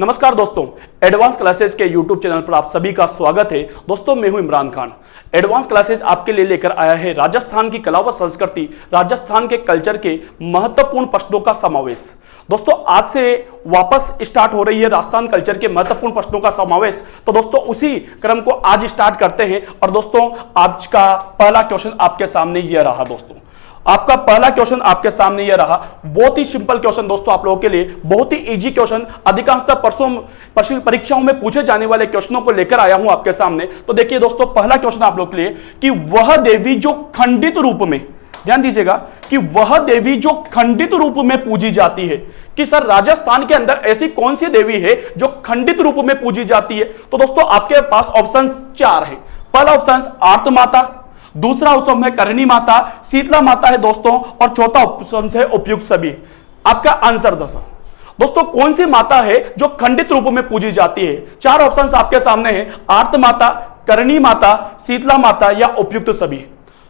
नमस्कार दोस्तों, advance classes के यूट्यूब चैनल पर आप सभी का स्वागत है। दोस्तों मैं हूं इमरान खान। एडवांस क्लासेस आपके लिए लेकर आया है राजस्थान की कला व संस्कृति, राजस्थान के कल्चर के महत्वपूर्ण प्रश्नों का समावेश। दोस्तों आज से वापस स्टार्ट हो रही है राजस्थान कल्चर के महत्वपूर्ण प्रश्नों का समावेश। तो दोस्तों उसी क्रम को आज स्टार्ट करते हैं और दोस्तों आज का पहला क्वेश्चन आपके सामने यह रहा। दोस्तों आपका पहला क्वेश्चन आपके सामने यह रहा, बहुत ही सिंपल क्वेश्चन दोस्तों आप लोगों के लिए, बहुत ही इजी क्वेश्चन, अधिकांशतः परीक्षाओं में पूछे जाने वाले क्वेश्चनों को लेकर आया हूं आपके सामने। तो देखिए दोस्तों पहला क्वेश्चन आप लोगों के लिए कि वह देवी जो खंडित रूप में, ध्यान दीजिएगा कि वह देवी जो खंडित रूप में पूजी जाती है, कि सर राजस्थान के अंदर ऐसी कौन सी देवी है जो खंडित रूप में पूजी जाती है। तो दोस्तों आपके पास ऑप्शन 4 है। पहला ऑप्शन आर्त माता, दूसरा ऑप्शन है करणी माता, शीतला माता है दोस्तों, और चौथा ऑप्शन है उपयुक्त सभी। आपका आंसर दोस्तों कौन सी माता है जो खंडित रूप में पूजी जाती है? 4 ऑप्शंस आपके सामने हैं, आर्त माता, करणी माता, शीतला माता या उपयुक्त सभी।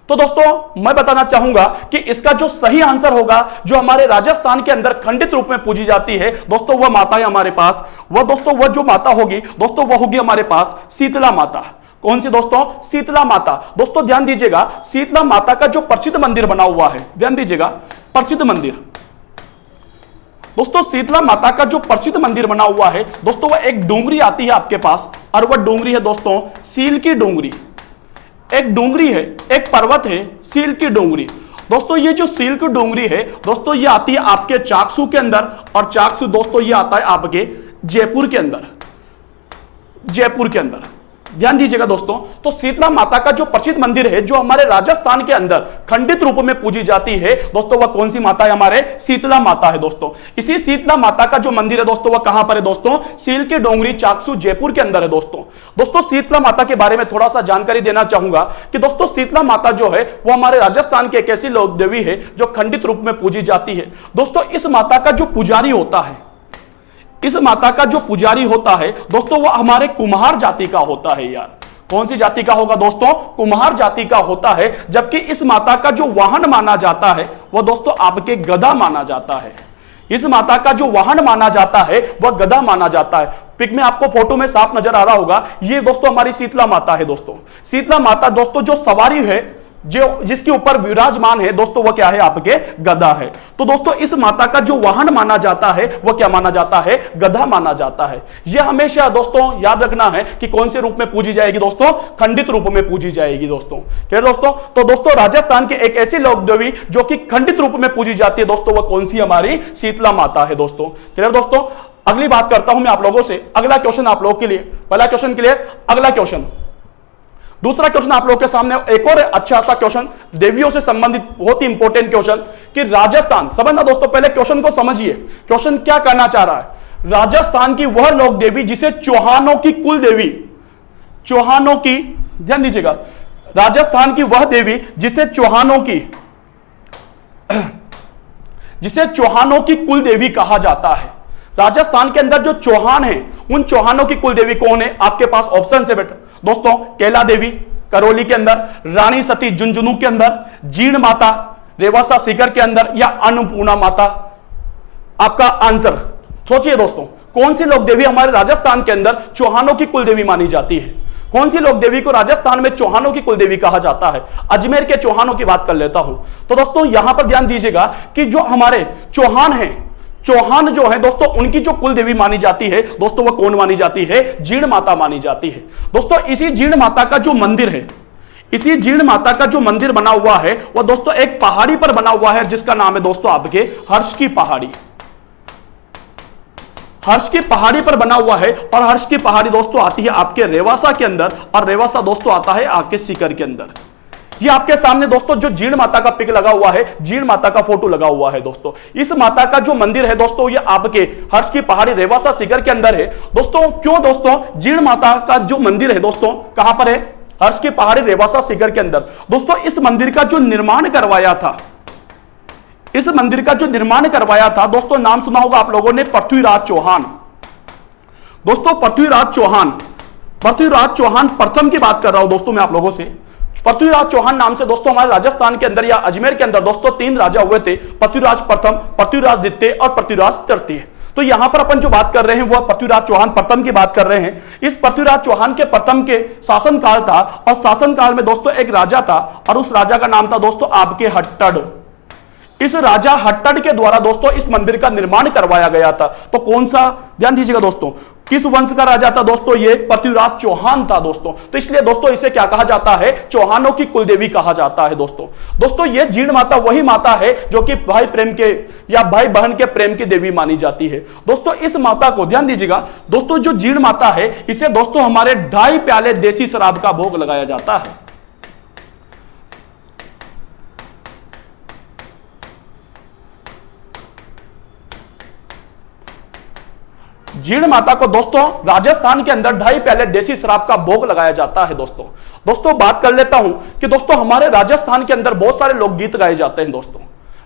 तो दोस्तों मैं बताना चाहूंगा कि इसका जो सही आंसर होगा, जो हमारे राजस्थान के अंदर खंडित रूप में पूजी जाती है दोस्तों, वह माता है हमारे पास, वह जो माता होगी दोस्तों वह होगी हमारे पास शीतला माता। कौन सी दोस्तों? शीतला माता। दोस्तों ध्यान दीजिएगा, शीतला माता का जो प्रसिद्ध मंदिर बना हुआ है, ध्यान दीजिएगा प्रसिद्ध मंदिर, दोस्तों शीतला माता का जो प्रसिद्ध मंदिर बना हुआ है दोस्तों, वह एक डोंगरी आती है आपके पास, और वह डोंगरी है दोस्तों सील की डोंगरी। एक डोंगरी है, एक पर्वत है सील की डोंगरी। दोस्तों ये जो सील की डोंगरी है दोस्तों, ये आती है आपके चाकसू के अंदर, और चाकसू दोस्तों ये आता है आपके जयपुर के अंदर, जयपुर के अंदर। ध्यान दीजिएगा दोस्तों, तो शीतला माता का जो प्रसिद्ध मंदिर है, जो हमारे राजस्थान के अंदर खंडित रूप में पूजी जाती है दोस्तों, वह कौन सी माता है? हमारे शीतला माता है दोस्तों। इसी शीतला माता का जो मंदिर है दोस्तों, वह कहां पर है दोस्तों? सील की डोंगरी, चाकसू, जयपुर के अंदर है दोस्तों। दोस्तों शीतला माता के बारे में थोड़ा सा जानकारी देना चाहूंगा कि दोस्तों शीतला माता जो है वो हमारे राजस्थान की एक ऐसी देवी है जो खंडित रूप में पूजी जाती है। दोस्तों इस माता का जो पुजारी होता है, इस माता का जो पुजारी होता है दोस्तों, वह हमारे कुम्हार जाति का होता है। यार कौन सी जाति का होगा दोस्तों? कुम्हार जाति का होता है। जबकि इस माता का जो वाहन माना जाता है वह दोस्तों आपके गदा माना जाता है। इस माता का जो वाहन माना जाता है वह गदा माना जाता है। पिक में आपको फोटो में साफ नजर आ रहा होगा, ये दोस्तों हमारी शीतला माता है दोस्तों। शीतला माता दोस्तों जो सवारी है, जो जिसके ऊपर विराजमान है दोस्तों, वह क्या है? आपके गदा है। तो दोस्तों इस माता का जो वाहन माना जाता है वह क्या माना जाता है? गधा माना जाता है। यह हमेशा दोस्तों याद रखना है कि कौन से रूप में पूजी जाएगी दोस्तों? खंडित रूप में पूजी जाएगी दोस्तों। क्लियर दोस्तों? तो दोस्तों राजस्थान के एक ऐसी लोक देवी जो कि खंडित रूप में पूजी जाती है दोस्तों, वह कौन सी? हमारी शीतला माता है दोस्तों। क्लियर दोस्तों? अगली बात करता हूं मैं आप लोगों से। अगला क्वेश्चन आप लोगों के लिए, पहला क्वेश्चन क्लियर, अगला क्वेश्चन, दूसरा क्वेश्चन आप लोगों के सामने एक और अच्छा सा क्वेश्चन, देवियों से संबंधित बहुत ही इंपॉर्टेंट क्वेश्चन कि राजस्थान, समझना दोस्तों, पहले क्वेश्चन को समझिए। क्वेश्चन क्या कहना चाह रहा है? राजस्थान की वह लोक देवी जिसे चौहानों की कुल देवी, चौहानों की, ध्यान दीजिएगा, राजस्थान की वह देवी जिसे चौहानों की कुल देवी कहा जाता है। राजस्थान के अंदर जो चौहान है, उन चौहानों की कुल देवी कौन है? आपके पास ऑप्शन है बेटा दोस्तों, कैला देवी करौली के अंदर, रानी सती झुंझुनू के अंदर, जीण माता रेवासा सीकर के अंदर, या अन्नपूर्णा माता। आपका आंसर सोचिए दोस्तों, कौन सी लोक देवी हमारे राजस्थान के अंदर चौहानों की कुल देवी मानी जाती है? कौन सी लोक देवी को राजस्थान में चौहानों की कुल देवी कहा जाता है? अजमेर के चौहानों की बात कर लेता हूं। तो दोस्तों यहां पर ध्यान दीजिएगा कि जो हमारे चौहान हैं, चौहान जो है दोस्तों, उनकी जो कुल देवी मानी जाती है दोस्तों, वह कौन मानी जाती है? जीण माता मानी जाती है दोस्तों। इसी जीण माता का जो मंदिर है, इसी जीण माता का जो मंदिर बना हुआ है वह दोस्तों एक पहाड़ी पर बना हुआ है, जिसका नाम है दोस्तों आपके हर्ष की पहाड़ी। हर्ष की पहाड़ी पर बना हुआ है, और हर्ष की पहाड़ी दोस्तों आती है आपके रेवासा के अंदर, और रेवासा दोस्तों आता है आपके सीकर के अंदर। ये आपके सामने दोस्तों जो जीण माता का पिक लगा हुआ है, जीण माता का फोटो लगा हुआ है दोस्तों। इस माता का जो मंदिर है दोस्तों, ये आपके हर्ष की पहाड़ी रेवासा सीकर के अंदर है दोस्तों। क्यों दोस्तों? जीण माता का जो मंदिर है दोस्तों कहां पर है? हर्ष की पहाड़ी रेवासा सीकर के अंदर। दोस्तों इस मंदिर का जो निर्माण करवाया था, इस मंदिर का जो निर्माण करवाया था दोस्तों, नाम सुना होगा आप लोगों ने, पृथ्वीराज चौहान। दोस्तों पृथ्वीराज चौहान प्रथम की बात कर रहा हूं दोस्तों मैं आप लोगों से। पृथ्वीराज चौहान नाम से दोस्तों हमारे राजस्थान के अंदर या अजमेर के अंदर दोस्तों 3 राजा हुए थे, पृथ्वीराज प्रथम, पृथ्वीराज द्वितीय और पृथ्वीराज तृतीय। तो यहां पर अपन जो बात कर रहे हैं वह पृथ्वीराज चौहान प्रथम की बात कर रहे हैं। इस पृथ्वीराज चौहान के प्रथम के शासनकाल था और शासनकाल में दोस्तों एक राजा था और उस राजा का नाम था दोस्तों आपके हट्टड़। इस राजा हट्टड़ के द्वारा दोस्तों इस मंदिर का निर्माण करवाया गया था। तो कौन सा, ध्यान दीजिएगा दोस्तों, किस वंश का राजा था दोस्तों, ये पृथ्वीराज चौहान था दोस्तों। तो इसलिए दोस्तों इसे क्या कहा जाता है, चौहानों की कुलदेवी कहा जाता है दोस्तों ये जीण माता वही माता है जो कि भाई प्रेम के या भाई बहन के प्रेम की देवी मानी जाती है दोस्तों। इस माता को ध्यान दीजिएगा दोस्तों, जो जीण माता है इसे दोस्तों हमारे 2.5 प्याले देसी शराब का भोग लगाया जाता है। जीण माता को दोस्तों राजस्थान के अंदर 2.5 प्याले देसी शराब का भोग लगाया जाता है दोस्तों बात कर लेता हूं कि दोस्तों हमारे राजस्थान के अंदर बहुत सारे लोकगीत गाए जाते हैं दोस्तों।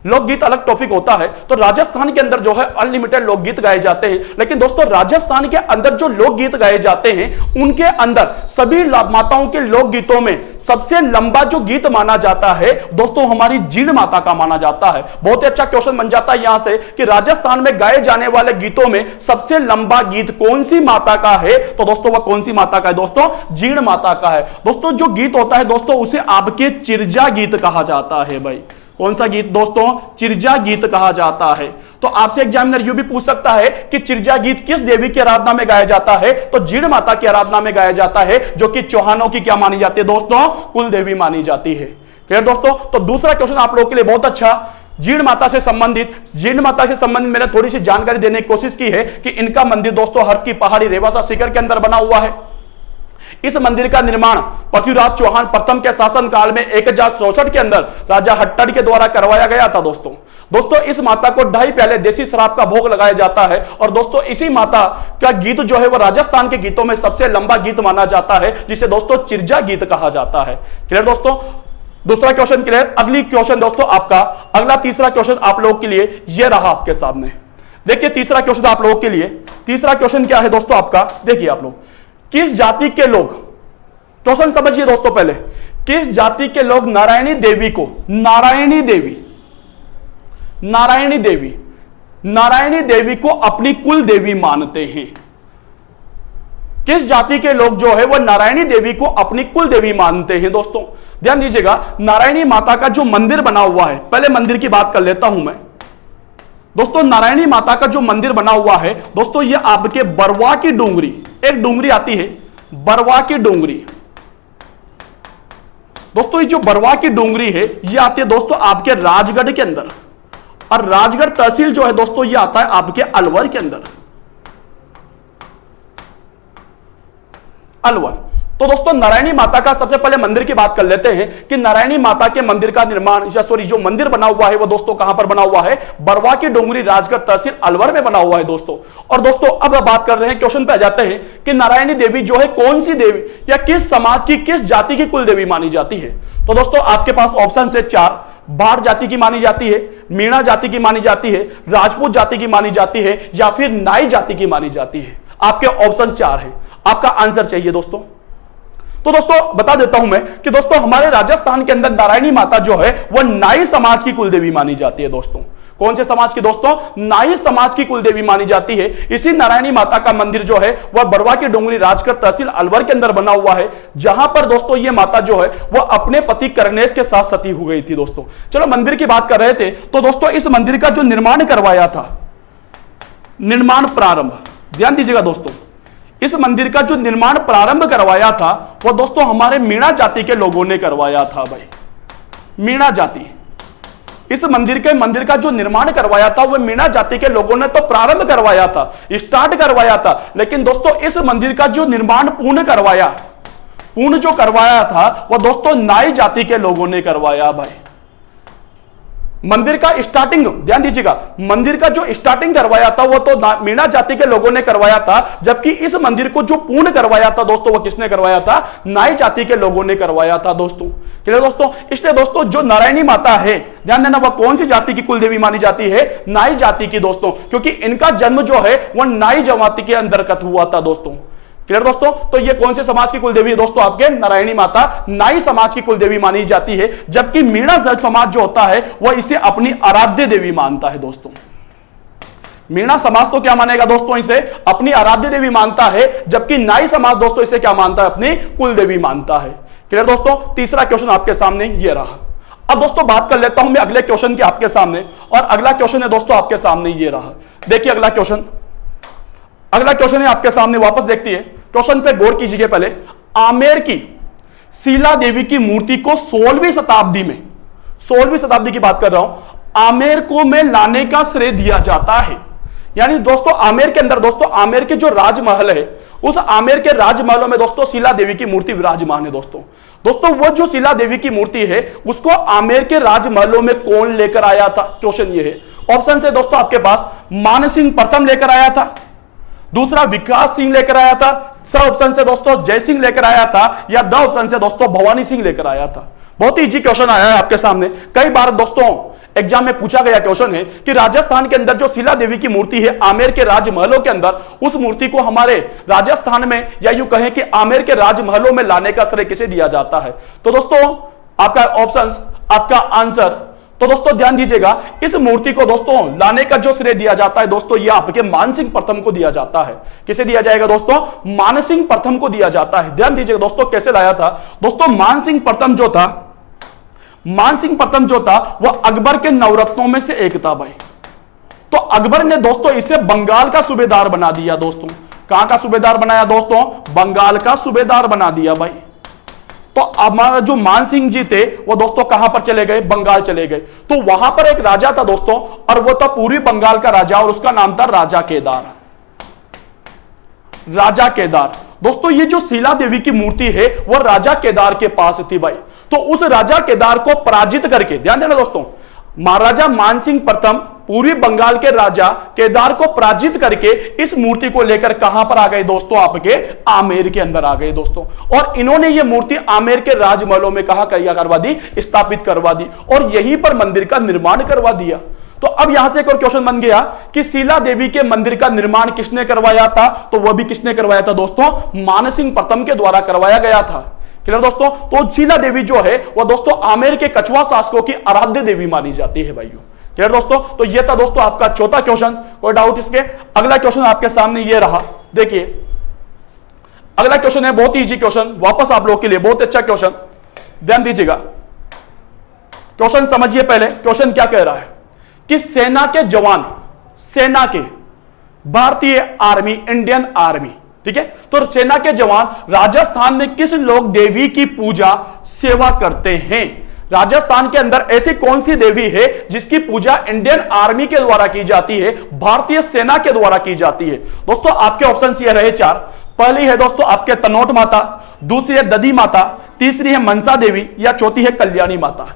लोकगीत अलग टॉपिक होता है, तो राजस्थान के अंदर जो है अनलिमिटेड लोकगीत गाए जाते हैं। लेकिन दोस्तों राजस्थान के अंदर जो लोकगीत गाए जाते हैं उनके अंदर सभी माताओं के लोकगीतों में सबसे लंबा जो गीत माना जाता है दोस्तों हमारी जीण माता का माना जाता है। बहुत ही अच्छा क्वेश्चन बन जाता है यहां से कि राजस्थान में गाए जाने वाले गीतों में सबसे लंबा गीत कौन सी माता का है, तो दोस्तों वह कौन सी माता का है दोस्तों, जीण माता का है दोस्तों। जो गीत होता है दोस्तों उसे आपके चिरजा गीत कहा जाता है भाई। कौन सा गीत दोस्तों, चिरजा गीत कहा जाता है। तो आपसे एग्जामिनर यू भी पूछ सकता है कि चिरजा गीत किस देवी की आराधना में गाया जाता है, तो जीण माता की आराधना में गाया जाता है जो कि चौहानों की क्या मानी जाती है दोस्तों, कुल देवी मानी जाती है। क्लियर दोस्तों। तो दूसरा क्वेश्चन आप लोगों के लिए बहुत अच्छा, जीण माता से संबंधित मैंने थोड़ी सी जानकारी देने की कोशिश की है कि इनका मंदिर दोस्तों हर्ष की पहाड़ी रेवासा शिखर के अंदर बना हुआ है। इस मंदिर का निर्माण पृथ्वीराज चौहान प्रथम के शासनकाल में 1064 के अंदर राजा हट्टड़ के द्वारा करवाया गया था दोस्तों इस माता को 2.5 प्याले देसी शराब का भोग लगाया जाता है। और दोस्तों इसी माता का गीत जो है वो राजस्थान के गीतों में सबसे लंबा गीत माना जाता है, जिसे दोस्तों चिरजा गीत कहा जाता है। क्लियर दोस्तों। दूसरा क्वेश्चन क्लियर। अगली क्वेश्चन दोस्तों आपका अगला तीसरा क्वेश्चन आप लोगों के लिए यह रहा आपके सामने। देखिए तीसरा क्वेश्चन आप लोगों के लिए, तीसरा क्वेश्चन क्या है दोस्तों आपका, देखिए आप लोग, किस जाति के लोग, क्वेश्चन समझिए दोस्तों पहले, किस जाति के लोग नारायणी देवी को नारायणी देवी को अपनी कुल देवी मानते हैं। किस जाति के लोग जो है वो नारायणी देवी को अपनी कुल देवी मानते हैं दोस्तों। ध्यान दीजिएगा नारायणी माता का जो मंदिर बना हुआ है, पहले मंदिर की बात कर लेता हूं मैं दोस्तों। नारायणी माता का जो मंदिर बना हुआ है दोस्तों ये आपके बरवा की डूंगरी, एक डूंगरी आती है बरवा की डूंगरी दोस्तों। ये जो बरवा की डूंगरी है ये आती है दोस्तों आपके राजगढ़ के अंदर, और राजगढ़ तहसील जो है दोस्तों ये आता है आपके अलवर के अंदर, अलवर। तो दोस्तों नारायणी माता का सबसे पहले मंदिर की बात कर लेते हैं कि नारायणी माता के मंदिर का निर्माण या सॉरी जो मंदिर बना हुआ है वो दोस्तों कहां पर बना हुआ है, बरवा की डूंगरी राजगढ़ तहसील अलवर में बना हुआ है दोस्तों। और दोस्तों अब बात कर रहे हैं, क्वेश्चन पे आ जाते हैं कि नारायणी देवी जो है कौन सी देवी या किस समाज की किस जाति की कुल देवी मानी जाती है। तो दोस्तों आपके पास ऑप्शन है 4, भाट जाति की मानी जाती है, मीणा जाति की मानी जाती है, राजपूत जाति की मानी जाती है, या फिर नाई जाति की मानी जाती है। आपके ऑप्शन 4 है, आपका आंसर चाहिए दोस्तों। तो दोस्तों बता देता हूं मैं कि दोस्तों हमारे राजस्थान के अंदर नारायणी माता जो है वह नाई समाज की कुलदेवी मानी जाती है दोस्तों। कौन से समाज की दोस्तों, नाई समाज की कुलदेवी मानी जाती है। इसी नारायणी माता का मंदिर जो है वह बरवा की डूंगरी राजगढ़ तहसील अलवर के अंदर बना हुआ है, जहां पर दोस्तों ये माता जो है वह अपने पति करनेश के साथ सती हो गई थी दोस्तों। चलो मंदिर की बात कर रहे थे, तो दोस्तों इस मंदिर का जो निर्माण करवाया था, निर्माण प्रारंभ, ध्यान दीजिएगा दोस्तों, इस मंदिर का जो निर्माण प्रारंभ करवाया था वह दोस्तों हमारे मीणा जाति के लोगों ने करवाया था भाई, मीणा जाति। इस मंदिर का जो निर्माण करवाया था वह मीणा जाति के लोगों ने तो प्रारंभ करवाया था, स्टार्ट करवाया था, लेकिन दोस्तों इस मंदिर का जो निर्माण पूर्ण जो करवाया था वह दोस्तों नाई जाति के लोगों ने करवाया भाई। मंदिर का स्टार्टिंग ध्यान दीजिएगा, मंदिर का जो स्टार्टिंग करवाया था वो तो मीणा जाति के लोगों ने करवाया था, जबकि इस मंदिर को जो पूर्ण करवाया था दोस्तों वो किसने करवाया था, नाई जाति के लोगों ने करवाया था दोस्तों। क्लियर दोस्तों। इसलिए दोस्तों जो नारायणी माता है, ध्यान देना, वह कौन सी जाति की कुलदेवी मानी जाती है, नाई जाति की दोस्तों, क्योंकि इनका जन्म जो है वह नाई जमाती के अंतर्गत हुआ था दोस्तों। क्लियर दोस्तों। तो ये कौन से समाज की कुलदेवी है दोस्तों, आपके नारायणी माता नाई समाज की कुलदेवी मानी जाती है, जबकि मीणा समाज जो होता है वह इसे अपनी आराध्य देवी मानता है दोस्तों। मीणा समाज तो क्या मानेगा दोस्तों, इसे अपनी आराध्य देवी मानता है, जबकि नाई समाज दोस्तों इसे क्या मानता है, अपनी कुल देवी मानता है। क्लियर दोस्तों, तीसरा क्वेश्चन आपके सामने ये रहा। अब दोस्तों बात कर लेता हूं मैं अगले क्वेश्चन की आपके सामने, और अगला क्वेश्चन है दोस्तों आपके सामने ये रहा। देखिए अगला क्वेश्चन है आपके सामने, वापस देखती है क्वेश्चन पे गौर कीजिए। पहले आमेर की शीला देवी की मूर्ति को 16वीं शताब्दी की बात कर रहा हूं, आमेर को में लाने का श्रेय दिया जाता है। यानी दोस्तों आमेर के अंदर दोस्तों आमेर के जो राजमहल है, उस आमेर के राजमहलों में दोस्तों शीला देवी की मूर्ति विराजमान है। दोस्तों वो जो शीला देवी की मूर्ति है उसको आमेर के राजमहलों में कौन लेकर आया था, क्वेश्चन ये है। ऑप्शन से दोस्तों आपके पास मान सिंह प्रथम लेकर आया था, दूसरा विकास सिंह लेकर आया था, स ऑप्शन से दोस्तों जय सिंह लेकर आया था, या द ऑप्शन से दोस्तों भवानी सिंह लेकर आया था। बहुत ही इजी क्वेश्चन आया है आपके सामने, कई बार दोस्तों एग्जाम में पूछा गया क्वेश्चन है कि राजस्थान के अंदर जो शीला देवी की मूर्ति है आमेर के राजमहलों के अंदर, उस मूर्ति को हमारे राजस्थान में या यूं कहें कि आमेर के राजमहलों में लाने का श्रेय किसे दिया जाता है। तो दोस्तों आपका ऑप्शंस, आपका आंसर, तो दोस्तों ध्यान दीजिएगा, इस मूर्ति को दोस्तों लाने का जो श्रेय दिया जाता है दोस्तों, यह आपके मान सिंह प्रथम को दिया जाता है। किसे दिया जाएगा दोस्तों, मान सिंह प्रथम को दिया जाता है। ध्यान दीजिएगा दोस्तों कैसे लाया था दोस्तों, मान सिंह प्रथम जो था वह अकबर के नवरत्नों में से एक था भाई। तो अकबर ने दोस्तों इसे बंगाल का सूबेदार बना दिया दोस्तों। कहां का सूबेदार बनाया दोस्तों, बंगाल का सूबेदार बना दिया भाई। तो हमारा जो मान सिंह जी थे वो दोस्तों कहां पर चले गए, बंगाल चले गए। तो वहां पर एक राजा था दोस्तों, और वो था पूर्वी बंगाल का राजा, और उसका नाम था राजा केदार। दोस्तों ये जो शीला देवी की मूर्ति है वो राजा केदार के पास थी भाई। तो उस राजा केदार को पराजित करके, ध्यान देना दोस्तों, महाराजा मानसिंह प्रथम पूर्वी बंगाल के राजा केदार को पराजित करके इस मूर्ति को लेकर कहां पर आ गए दोस्तों, आपके आमेर के अंदर आ गए दोस्तों। और इन्होंने ये मूर्ति आमेर के राजमहलों में कहा करवा दी, स्थापित करवा दी, और यहीं पर मंदिर का निर्माण करवा दिया। तो अब यहां से एक और क्वेश्चन बन गया कि शीला देवी के मंदिर का निर्माण किसने करवाया था, तो वह भी किसने करवाया था दोस्तों, मानसिंह प्रथम के द्वारा करवाया गया था। क्लियर दोस्तों, तो शीला देवी जो है वह दोस्तों आमेर के कछुआ शासकों की आराध्य देवी मानी जाती है भाइयों। क्लियर दोस्तों, तो यह था दोस्तों आपका चौथा क्वेश्चन, कोई डाउट इसके। अगला क्वेश्चन आपके सामने यह रहा, देखिए अगला क्वेश्चन है बहुत ही इजी क्वेश्चन, वापस आप लोगों के लिए बहुत अच्छा क्वेश्चन, ध्यान दीजिएगा। क्वेश्चन समझिए पहले, क्वेश्चन क्या कह रहा है कि सेना के भारतीय आर्मी, इंडियन आर्मी, ठीक है, तो सेना के जवान राजस्थान में किस लोक देवी की पूजा सेवा करते हैं। राजस्थान के अंदर ऐसी कौन सी देवी है जिसकी पूजा इंडियन आर्मी के द्वारा की जाती है, भारतीय सेना के द्वारा की जाती है। दोस्तों आपके ऑप्शन ये रहे चार। पहली है दोस्तों आपके तनोट माता, दूसरी है दधी माता, तीसरी है मनसा देवी, या चौथी है कल्याणी माता।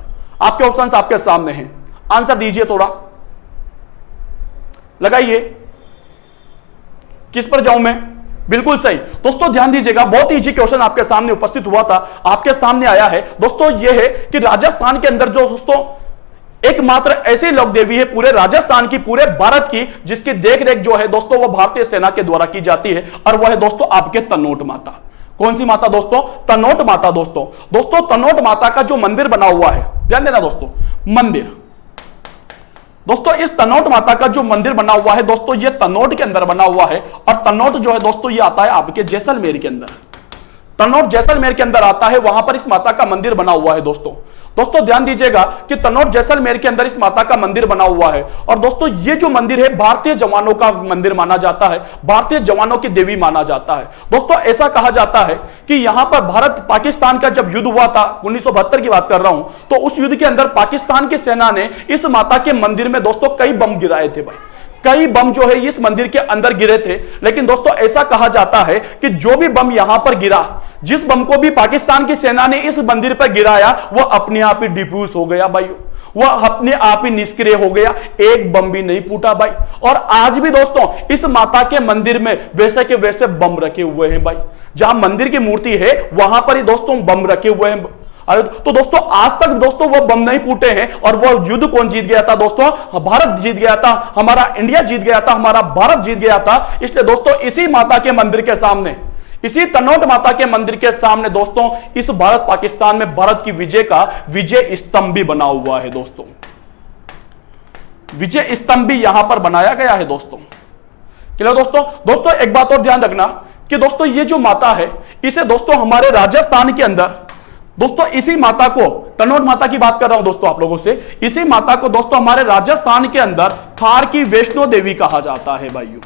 आपके ऑप्शन आपके सामने हैं, आंसर दीजिए, थोड़ा लगाइए। किस पर जाऊं मैं, बिल्कुल सही दोस्तों, ध्यान दीजिएगा, बहुत इजी क्वेश्चन आपके सामने उपस्थित हुआ था, आपके सामने आया है दोस्तों। यह है कि राजस्थान के अंदर जो दोस्तों एकमात्र ऐसी लोक देवी है पूरे राजस्थान की, पूरे भारत की, जिसकी देखरेख जो है दोस्तों वो भारतीय सेना के द्वारा की जाती है, और वह है दोस्तों आपके तनोट माता। कौन सी माता दोस्तों, तनोट माता। दोस्तों तनोट माता का जो मंदिर बना हुआ है, ध्यान देना दोस्तों, मंदिर, दोस्तों इस तनोट माता का जो मंदिर बना हुआ है दोस्तों, ये तनोट के अंदर बना हुआ है, और तनोट जो है दोस्तों ये आता है आपके जैसलमेर के अंदर। तनोट जैसलमेर के अंदर आता है, वहां पर इस माता का मंदिर बना हुआ है दोस्तों। ध्यान दीजिएगा कि तनोट जैसलमेर के अंदर इस माता का मंदिर बना हुआ है, और दोस्तों ये जो मंदिर है भारतीय जवानों का मंदिर माना जाता है, भारतीय जवानों की देवी माना जाता है। दोस्तों ऐसा कहा जाता है कि यहां पर भारत पाकिस्तान का जब युद्ध हुआ था, 1972 की बात कर रहा हूं, तो उस युद्ध के अंदर पाकिस्तान की सेना ने इस माता के मंदिर में दोस्तों कई बम गिराए थे भाई, कई बम जो है इस मंदिर के अंदर गिरे थे। लेकिन दोस्तों ऐसा कहा जाता है कि जो भी बम यहां पर गिरा, जिस बम को भी पाकिस्तान की सेना ने इस मंदिर पर गिराया, वह अपने आप ही डिफ्यूज हो गया भाई, वह अपने आप ही निष्क्रिय हो गया, एक बम भी नहीं फूटा भाई। और आज भी दोस्तों इस माता के मंदिर में वैसे के वैसे बम रखे हुए हैं भाई, जहां मंदिर की मूर्ति है वहां पर ही दोस्तों बम रखे हुए हैं। अरे तो दोस्तों आज तक दोस्तों वो बम नहीं फूटे हैं, और वो युद्ध कौन जीत गया था दोस्तों, भारत जीत गया था, हमारा इंडिया जीत गया था, हमारा भारत जीत गया था। इसलिए दोस्तों इसी माता के मंदिर के सामने, इसी तनोट माता के मंदिर के सामने दोस्तों इस भारत पाकिस्तान में भारत की विजय का विजय स्तंभ भी बना हुआ है दोस्तों। विजय स्तंभ भी यहां पर बनाया गया है दोस्तों। क्लियर दोस्तों एक बात और ध्यान रखना कि दोस्तों ये जो माता है इसे दोस्तों हमारे राजस्थान के अंदर दोस्तों इसी माता को, तनोट माता की बात कर रहा हूं दोस्तों आप लोगों से, इसी माता को दोस्तों हमारे राजस्थान के अंदर थार की वैष्णो देवी कहा जाता है भाइयों।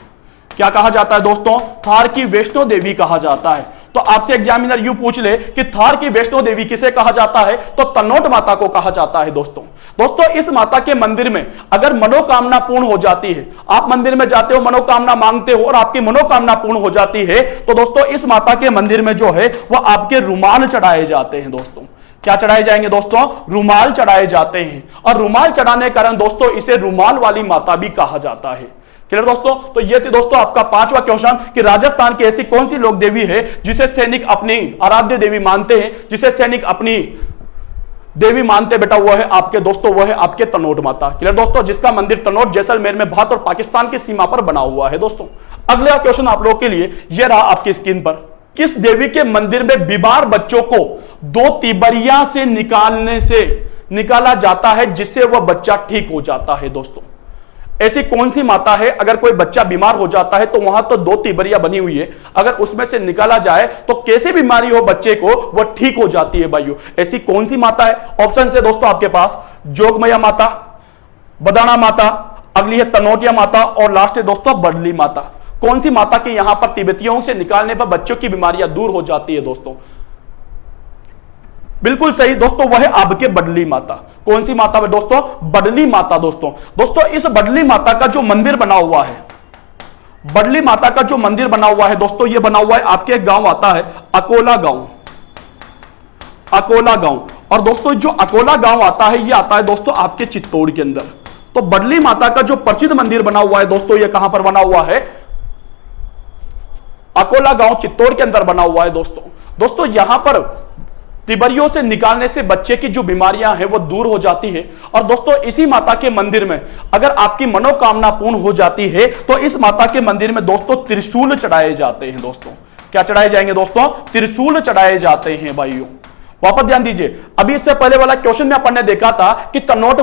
क्या कहा जाता है दोस्तों? थार की वैष्णो देवी कहा जाता है। तो आपसे एग्जामिनर यूं पूछ ले कि थार की वैष्णो देवी किसे कहा जाता है, तो तनोट माता को कहा जाता है दोस्तों। इस माता के मंदिर में अगर मनोकामना पूर्ण हो जाती है, आप मंदिर में जाते हो, मनोकामना मांगते हो और आपकी मनोकामना पूर्ण हो जाती है, तो दोस्तों इस माता के मंदिर में जो है वह आपके रुमाल चढ़ाए जाते हैं दोस्तों। क्या चढ़ाए जाएंगे दोस्तों? रुमाल चढ़ाए जाते हैं। और रुमाल चढ़ाने के कारण दोस्तों इसे रुमाल वाली माता भी कहा जाता है। क्लियर दोस्तों? तो ये थी दोस्तों आपका 5वां क्वेश्चन कि राजस्थान की ऐसी कौन सी लोक देवी है जिसे सैनिक अपनी आराध्य देवी मानते हैं, जिसे सैनिक अपनी देवी मानते बेटा, वो है आपके दोस्तों, वो है आपके तनोट माता। क्लियर दोस्तों? जिसका मंदिर तनोट जैसलमेर में भारत और पाकिस्तान की सीमा पर बना हुआ है दोस्तों। अगला क्वेश्चन आप लोगों के लिए यह रहा आपकी स्क्रीन पर। किस देवी के मंदिर में बीमार बच्चों को 2 तिबरिया से निकाला जाता है जिससे वह बच्चा ठीक हो जाता है दोस्तों? ऐसी कौन सी माता है, अगर कोई बच्चा बीमार हो जाता है तो वहां तो 2 तिबरिया बनी हुई है, अगर उसमें से निकाला जाए तो कैसी बीमारी हो बच्चे को वह ठीक हो जाती है भाइयों? ऐसी कौन सी माता है? ऑप्शन है दोस्तों आपके पास जोगमया माता, बदाना माता, अगली है तनोटिया माता और लास्ट है दोस्तों बडली माता। कौन सी माता के यहां पर तिब्बतियों से निकालने पर बच्चों की बीमारियां दूर हो जाती है दोस्तों? बिल्कुल सही दोस्तों, वह है आपके बडली माता। कौन सी माता है दोस्तों? बडली माता दोस्तों इस बडली माता का जो मंदिर बना हुआ है, बडली माता का जो मंदिर बना हुआ है दोस्तों, यह बना हुआ है आपके एक गांव आता है अकोला गांव। और दोस्तों जो अकोला गांव आता है यह आता है दोस्तों आपके चित्तौड़ के अंदर। तो बडली माता का जो प्रसिद्ध मंदिर बना हुआ है दोस्तों, यह कहां पर बना हुआ है? अकोला गांव चित्तौड़ के अंदर बना हुआ है दोस्तों यहां पर तिबरियों से निकालने से बच्चे की जो बीमारियां हैं वो दूर हो जाती है। और दोस्तों इसी माता के मंदिर में अगर आपकी मनोकामना पूर्ण हो जाती है तो इस माता के मंदिर में दोस्तों त्रिशूल चढ़ाए जाते हैं दोस्तों। क्या चढ़ाए जाएंगे दोस्तों? त्रिशूल चढ़ाए जाते हैं भाइयों। वापस ध्यान दीजिए, अभी इससे पहले वाला क्वेश्चन में अपन ने देखा था कि तनोट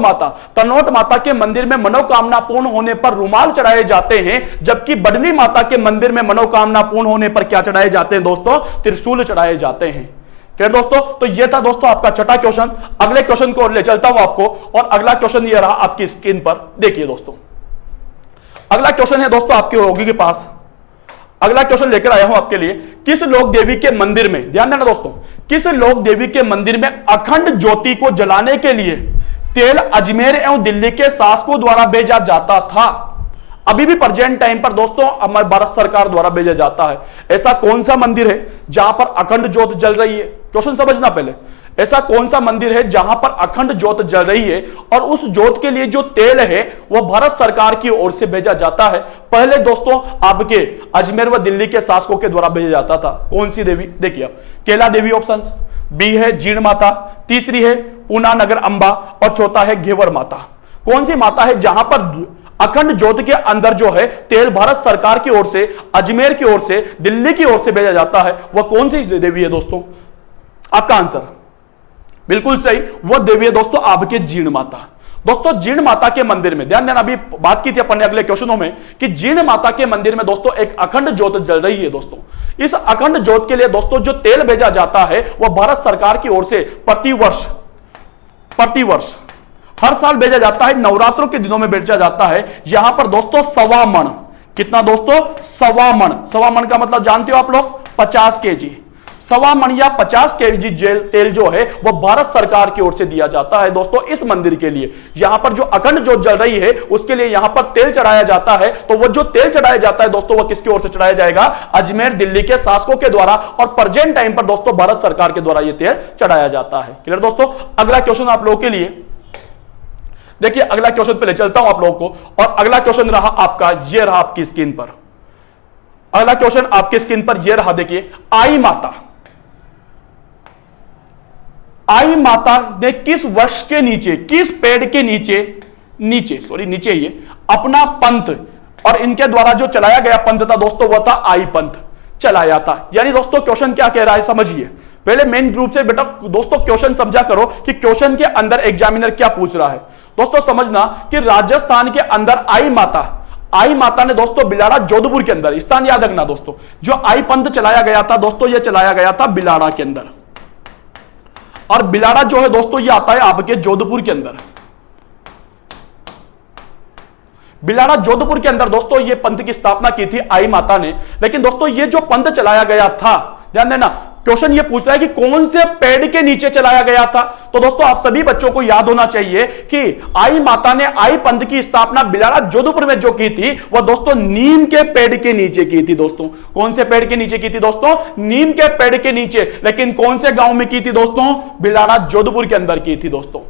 माता के मंदिर में मनोकामना पूर्ण होने पर रुमाल चढ़ाए जाते हैं, जबकि बडली माता के मंदिर में मनोकामना पूर्ण होने पर क्या चढ़ाए जाते हैं दोस्तों? त्रिशूल चढ़ाए जाते हैं। क्लियर दोस्तों? तो ये था दोस्तों आपका 6वां क्वेश्चन। अगले क्वेश्चन को ले चलता हूं आपको, और अगला क्वेश्चन ये रहा आपकी स्क्रीन पर, देखिए दोस्तों। अगला क्वेश्चन है दोस्तों आपके योगी के पास। अगला क्वेश्चन लेकर आया हूं आपके लिए। किस लोक देवी के मंदिर में, ध्यान देना दोस्तों, किस लोक देवी के मंदिर में अखंड ज्योति को जलाने के लिए तेल अजमेर एवं दिल्ली के शासकों द्वारा भेजा जाता था? अभी भी प्रेजेंट टाइम पर दोस्तों हमारे भारत सरकार द्वारा भेजा जाता है। ऐसा कौन सा मंदिर है जहां पर अखंड ज्योत जल रही है? क्वेश्चन समझना पहले, ऐसा कौन सा मंदिर है जहां पर अखंड ज्योत जल रही है और उस ज्योत के लिए जो तेल है वह भारत सरकार की ओर से भेजा जाता है? पहले दोस्तों आपके अजमेर व दिल्ली के शासकों के द्वारा भेजा जाता था। कौन सी देवी? देखिए आप, केला देवी ऑप्शन बी है जीण माता, तीसरी है पूना नगर अंबा और चौथा है घेवर माता। कौन सी माता है जहां पर अखंड ज्योत के अंदर जो है तेल भारत सरकार की ओर से, अजमेर की ओर से, दिल्ली की ओर से भेजा जाता है? वह कौन सी देवी है दोस्तों? आपका आंसर बिल्कुल सही, वह देवी है दोस्तों आपके जीण माता। दोस्तों जीण माता के मंदिर में ध्यान देना, अभी बात की थी अपन ने अगले क्वेश्चनों में कि जीण माता के मंदिर में दोस्तों एक अखंड ज्योत जल रही है दोस्तों। इस अखंड ज्योत के लिए दोस्तों जो तेल भेजा जाता है वह भारत सरकार की ओर से प्रतिवर्ष हर साल भेजा जाता है, नवरात्रों के दिनों में भेजा जाता है। यहां पर दोस्तों 1.25 मन, कितना दोस्तों? 1.25 मन का मतलब जानते हो आप लोग? 50 kg। 1.25 मन या 50 kg तेल जो है वह भारत सरकार की ओर से दिया जाता है दोस्तों इस मंदिर के लिए। यहां पर जो अखंड ज्योत जल रही है उसके लिए यहां पर तेल चढ़ाया जाता है। तो वह जो तेल चढ़ाया जाता है दोस्तों वह किसकी ओर से चढ़ाया जाएगा? अजमेर दिल्ली के शासकों के द्वारा, और प्रेजेंट टाइम पर दोस्तों भारत सरकार के द्वारा यह तेल चढ़ाया जाता है। क्लियर दोस्तों? अगला क्वेश्चन आप लोगों के लिए देखिए, अगला क्वेश्चन पे ले चलता हूं आप लोगों को, और अगला क्वेश्चन रहा आपका, ये रहा आपकी स्क्रीन पर। अगला क्वेश्चन आपकी स्क्रीन पर ये रहा, देखिए, आई माता ने किस वृक्ष के नीचे, किस पेड़ के नीचे ही अपना पंथ, और इनके द्वारा जो चलाया गया पंथ था दोस्तों वह था आई पंथ। चलाया था। यानी दोस्तों क्वेश्चन क्या कह रहा है समझिए, पहले मेन रूप से बेटा दोस्तों क्वेश्चन समझा करो कि क्वेश्चन के अंदर एग्जामिनर क्या पूछ रहा है। दोस्तों समझना कि राजस्थान के अंदर आई माता ने दोस्तों बिलाड़ा जोधपुर के अंदर, स्थान याद रखना दोस्तों, जो आई पंथ चलाया गया था दोस्तों, यह चलाया गया था बिलाड़ा के अंदर, और बिलाड़ा जो है दोस्तों ये आता है आपके जोधपुर के अंदर। बिलाड़ा जोधपुर के अंदर दोस्तों ये पंथ की स्थापना की थी आई माता ने। लेकिन दोस्तों ये जो पंथ चलाया गया था, ध्यान देना क्वेश्चन ये पूछ रहा है कि कौन से पेड़ के नीचे चलाया गया था। तो दोस्तों आप सभी बच्चों को याद होना चाहिए कि आई माता ने आई पंथ की स्थापना बिलाड़ा जोधपुर में जो की थी वह दोस्तों नीम के पेड़ के नीचे की थी। दोस्तों कौन से पेड़ के नीचे की थी दोस्तों? नीम के पेड़ के नीचे। लेकिन कौन से गांव में की थी दोस्तों? बिलाड़ा जोधपुर के अंदर की थी। दोस्तों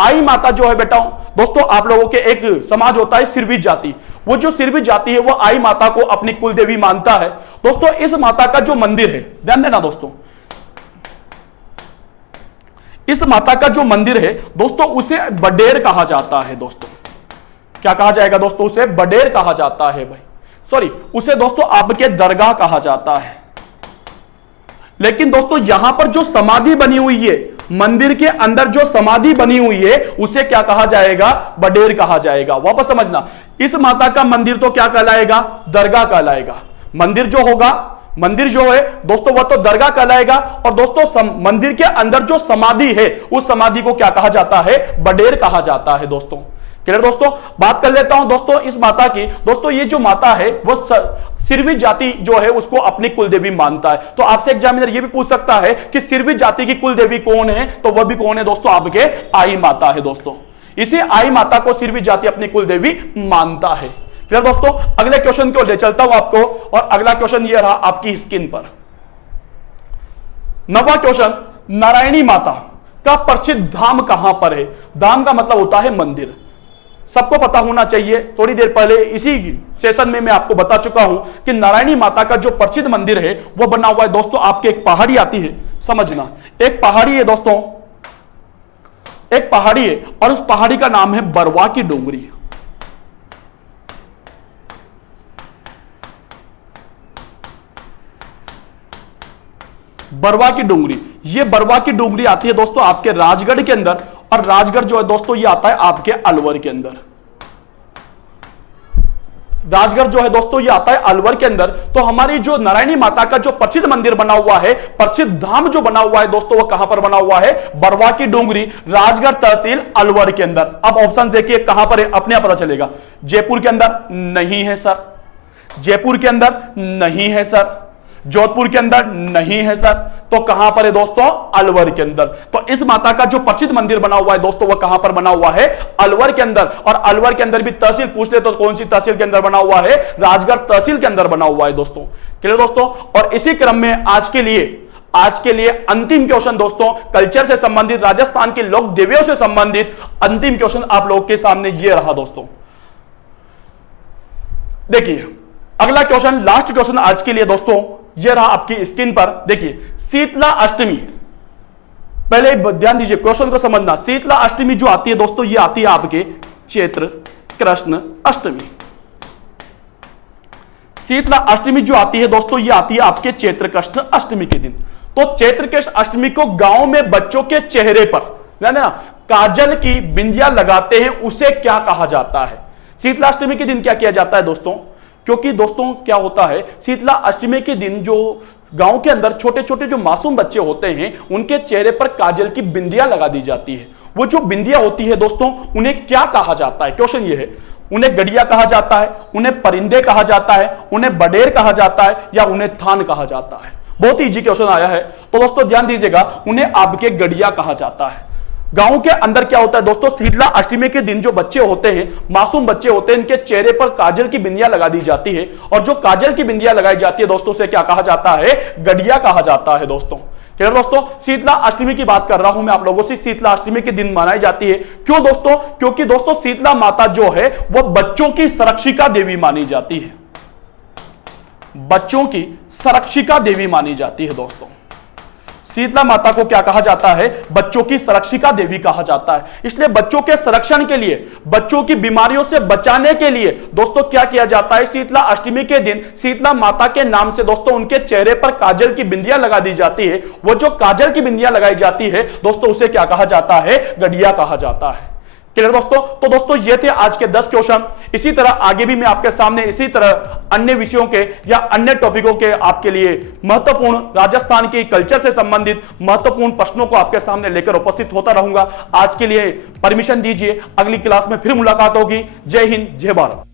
आई माता जो है बेटा दोस्तों आप लोगों के एक समाज होता है सिरवी जाति, वो जो सिरवी जाति है वो आई माता को अपनी कुल देवी मानता है। दोस्तों इस माता का जो मंदिर है, ध्यान देना दोस्तों, इस माता का जो मंदिर है दोस्तों उसे बडेर कहा जाता है। दोस्तों क्या कहा जाएगा दोस्तों? उसे बडेर कहा जाता है भाई, सॉरी उसे दोस्तों आपके दरगाह कहा जाता है। लेकिन दोस्तों यहां पर जो समाधि बनी हुई है, मंदिर के अंदर जो समाधि बनी हुई है उसे क्या कहा जाएगा? बडेर कहा जाएगा। वापस समझना, इस माता का मंदिर तो क्या कहलाएगा? दरगाह कहलाएगा। मंदिर जो होगा, मंदिर जो है दोस्तों वह तो दरगाह कहलाएगा, और दोस्तों मंदिर के अंदर जो समाधि है उस समाधि को क्या कहा जाता है? बडेर कहा जाता है। दोस्तों क्लियर? दोस्तों बात कर लेता हूं दोस्तों इस माता की। दोस्तों ये जो माता है वह सिरवी जाति जो है उसको अपनी कुल देवी मानता है। तो आपसे एग्जामिनर ये भी पूछ सकता है कि सिरवी जाति की कुल देवी कौन है, तो वह भी कौन है दोस्तों? आपके आई माता है। दोस्तों इसी आई माता को सिरवी जाति अपनी कुल देवी मानता है। क्लियर दोस्तों? अगले क्वेश्चन को ले चलता हूं आपको, और अगला क्वेश्चन ये रहा आपकी स्क्रीन पर। 9वां क्वेश्चन, नारायणी माता का प्रसिद्ध धाम कहां पर है? धाम का मतलब होता है मंदिर, सबको पता होना चाहिए। थोड़ी देर पहले इसी सेशन में मैं आपको बता चुका हूं कि नारायणी माता का जो प्रसिद्ध मंदिर है वह बना हुआ है दोस्तों आपके एक पहाड़ी आती है, समझना एक पहाड़ी है दोस्तों, एक पहाड़ी है, और उस पहाड़ी का नाम है बरवा की डोंगरी। बरवा की डोंगरी, ये बरवा की डोंगरी आती है दोस्तों आपके राजगढ़ के अंदर, और राजगढ़ जो है दोस्तों ये आता है आपके अलवर के अंदर। राजगढ़ जो है दोस्तों ये आता है अलवर के अंदर। तो हमारी जो नारायणी माता का जो प्रसिद्ध मंदिर बना हुआ है, प्रसिद्ध धाम जो बना हुआ है दोस्तों, वो कहां पर बना हुआ है? बरवा की डोंगरी, राजगढ़ तहसील अलवर के अंदर। अब ऑप्शन देखिए कहां पर है, अपने आप पता चलेगा। जयपुर के अंदर नहीं है सर, जयपुर के अंदर नहीं है सर, जोधपुर के अंदर नहीं है सर, तो कहां पर है दोस्तों? अलवर के अंदर। तो इस माता का जो प्रसिद्ध मंदिर बना हुआ है दोस्तों वह कहां पर बना हुआ है? अलवर के अंदर। और अलवर के अंदर भी तहसील पूछ ले तो कौन सी तहसील के अंदर बना हुआ है? राजगढ़ तहसील के अंदर बना हुआ है दोस्तों। क्लियर दोस्तों? और इसी क्रम में आज के लिए अंतिम क्वेश्चन दोस्तों, कल्चर से संबंधित, राजस्थान के लोक देवियों से संबंधित अंतिम क्वेश्चन आप लोगों के सामने ये रहा दोस्तों। देखिए अगला क्वेश्चन, लास्ट क्वेश्चन आज के लिए दोस्तों ये रहा आपकी स्क्रीन पर। देखिए शीतला अष्टमी, पहले ध्यान दीजिए क्वेश्चन को समझना। शीतला अष्टमी जो आती है दोस्तों ये आती है आपके चैत्र कृष्ण अष्टमी। शीतला अष्टमी जो आती है दोस्तों ये आती है आपके चैत्र कृष्ण अष्टमी के दिन। तो चैत्र कृष्ण अष्टमी को गांव में बच्चों के चेहरे पर ना काजल की बिंदिया लगाते हैं, उसे क्या कहा जाता है? शीतला अष्टमी के दिन क्या किया जाता है दोस्तों? क्योंकि दोस्तों क्या होता है, शीतला अष्टमी के दिन जो गांव के अंदर छोटे छोटे जो मासूम बच्चे होते हैं उनके चेहरे पर काजल की बिंदिया लगा दी जाती है। वो जो बिंदिया होती है दोस्तों उन्हें क्या कहा जाता है? क्वेश्चन ये है, उन्हें गड़िया कहा जाता है, उन्हें परिंदे कहा जाता है, उन्हें बडेर कहा जाता है, या उन्हें थान कहा जाता है? बहुत इजी क्वेश्चन आया है। तो दोस्तों ध्यान दीजिएगा, उन्हें आपके गड़िया कहा जाता है। गांव के अंदर क्या होता है दोस्तों, शीतला अष्टमी के दिन जो बच्चे होते हैं, मासूम बच्चे होते हैं, इनके चेहरे पर काजल की बिंदिया लगा दी जाती है, और जो काजल की बिंदिया लगाई जाती है दोस्तों से क्या कहा जाता है? गड़िया कहा जाता है दोस्तों। क्लियर दोस्तों? शीतला अष्टमी की बात कर रहा हूं मैं आप लोगों से, शीतला अष्टमी के दिन मनाई जाती है। क्यों दोस्तों? क्योंकि दोस्तों शीतला माता जो है वह बच्चों की संरक्षिका देवी मानी जाती है, बच्चों की संरक्षिका देवी मानी जाती है दोस्तों। शीतला माता को क्या कहा जाता है? बच्चों की संरक्षिका देवी कहा जाता है। इसलिए बच्चों के संरक्षण के लिए, बच्चों की बीमारियों से बचाने के लिए दोस्तों क्या किया जाता है? शीतला अष्टमी के दिन शीतला माता के नाम से दोस्तों उनके चेहरे पर काजल की बिंदियां लगा दी जाती है। वो जो काजल की बिंदियां लगाई जाती है दोस्तों, उसे क्या कहा जाता है? गडिया कहा जाता है। क्लियर दोस्तों? तो दोस्तों ये थे आज के 10 क्वेश्चन। इसी तरह आगे भी मैं आपके सामने इसी तरह अन्य विषयों के या अन्य टॉपिकों के आपके लिए महत्वपूर्ण राजस्थान की कल्चर से संबंधित महत्वपूर्ण प्रश्नों को आपके सामने लेकर उपस्थित होता रहूंगा। आज के लिए परमिशन दीजिए, अगली क्लास में फिर मुलाकात होगी। जय हिंद, जय भारत।